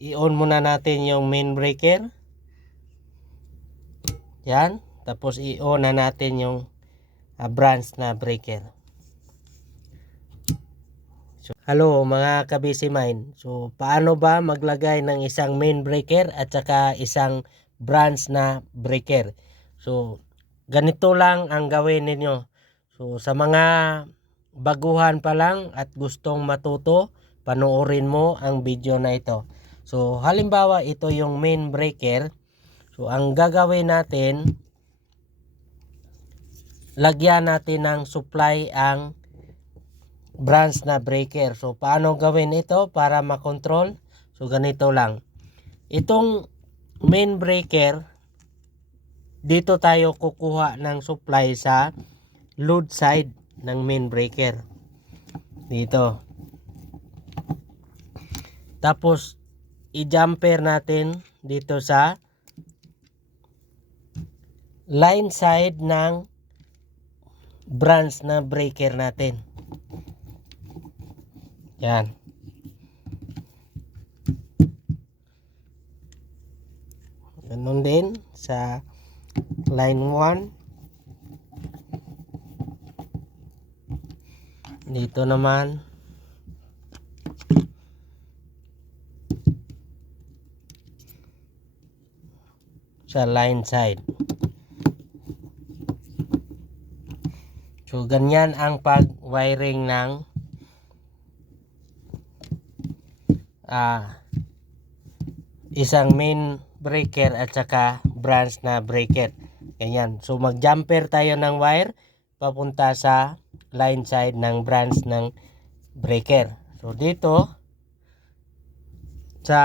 i-on muna natin yung main breaker. Yan. Tapos i-on na natin yung branch na breaker. So, hello mga kabisi mine. So, paano ba maglagay ng isang main breaker at saka isang branch na breaker? So, ganito lang ang gawin ninyo. So, sa mga baguhan pa lang at gustong matuto, panoorin mo ang video na ito. So, halimbawa ito yung main breaker. So, ang gagawin natin, lagyan natin ng supply ang branch na breaker. So, paano gawin ito para makontrol? So, ganito lang. Itong main breaker, dito tayo kukuha ng supply sa load side ng main breaker. Dito. Tapos, i-jumper natin dito sa line side ng branch na breaker natin. Yan. Ganun din sa line 1. Dito naman. Sa line side. So, ganyan ang pag-wiring ng isang main breaker at saka branch na breaker. Ganyan. So, mag-jumper tayo ng wire papunta sa line side ng branch ng breaker. So, dito sa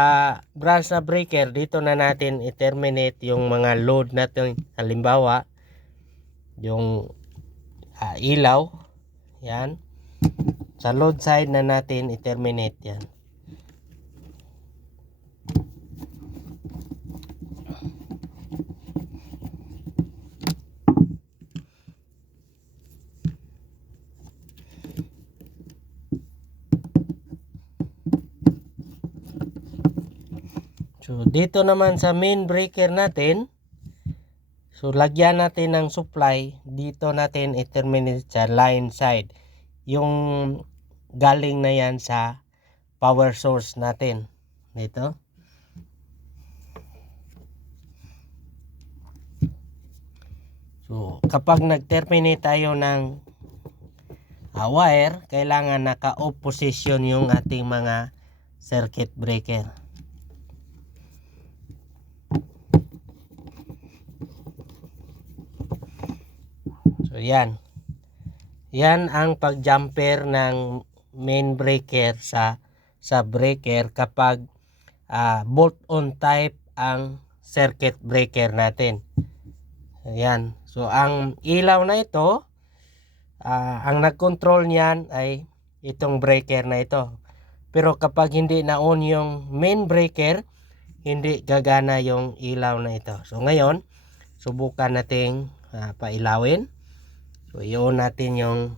branch na breaker, dito na natin i-terminate yung mga load natin. Halimbawa, yung ilaw. Yan. Sa load side na natin i-terminate yan. So, dito naman sa main breaker natin, so, lagyan natin ng supply. Dito natin i-terminate sa line side. Yung galing na yan sa power source natin. Dito. So, kapag nag-terminate tayo ng wire, kailangan naka-off position yung ating mga circuit breaker. So, yan. Yan ang pag-jumper ng main breaker sa breaker kapag bolt on type ang circuit breaker natin. Ayan. So, ang ilaw na ito, ang nag-control niyan ay itong breaker na ito. Pero kapag hindi na on yung main breaker, hindi gagana yung ilaw na ito. So, ngayon, subukan nating pailawin. So, i-on natin yung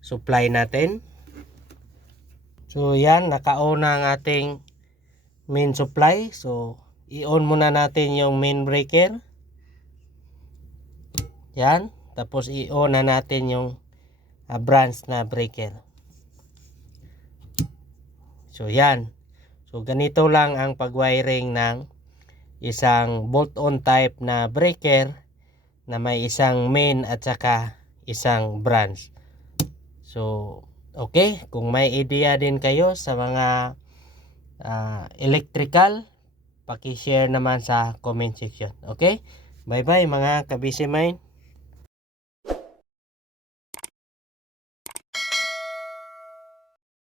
supply natin. So, yan, naka-on na ang ating main supply. So, i-on muna natin yung main breaker. Yan. Tapos, i-on na natin yung branch na breaker. So, yan. So, ganito lang ang pag-wiring ng isang bolt-on type na breaker na may isang main at saka isang branch. So, okay. Kung may idea din kayo sa mga electrical, paki-share naman sa comment section. Okay? Bye-bye mga kabisi mine.